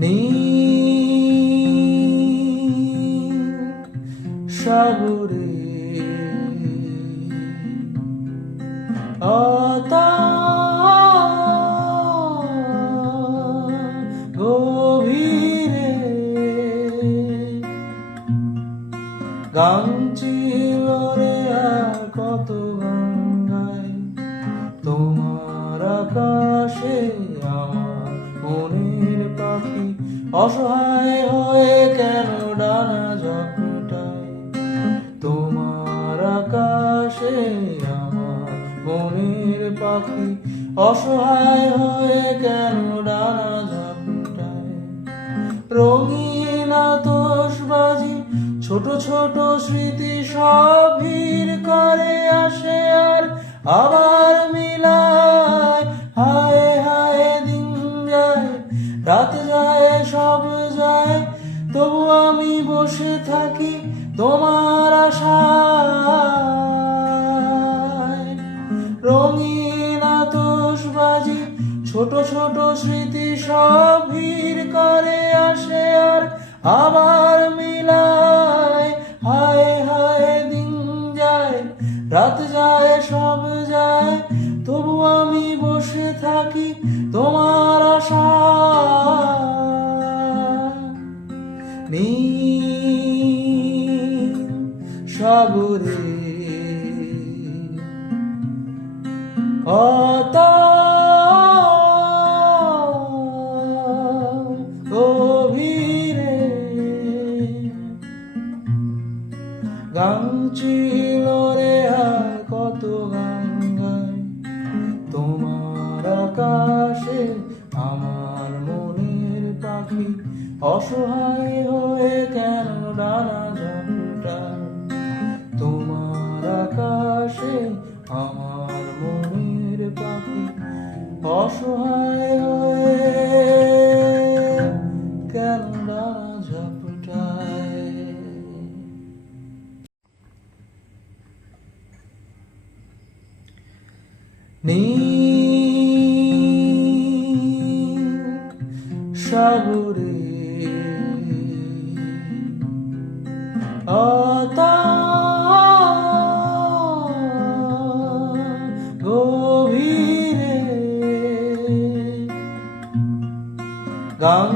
নীল সাগরে গভীরে গান ছিল রে আর কত গঙ্গায় তোমার আকাশে আমার মনের পাখি অসহায় হয়ে কেন ডানা ঝাপটায় তোমার আকাশে আমার মনের পাখি অসহায় হয়ে কেন ডানা ঝাপটায় রঙিন আতশবাজি ছোট ছোট স্মৃতি সব ভিড় করে আসে আর আবার মিলায় হায় হায় দিন যায় রাত যায় সব যায় তবু আমি বসে থাকি তোমার আশায় রঙিন আতশবাজি ছোট ছোট স্মৃতি সব ভিড় করে আসে আর আবার মিলায় হায় হায় দিন যায় রাত যায় সব যায় তবু আমি বসে থাকি তোমার আশায় নীল সাগরে গভীরে গান ছিল রে আর কত গঙ্গায় তোমার আকাশে আমার মনের পাখি অসহায় হয়ে কেন ডানা ঝাপটায় তোমার আকাশে আমার মনের পাখি অসহায় হয়ে কেন ডানা ঝাপটায়। নীল সাগরে গভীরে গান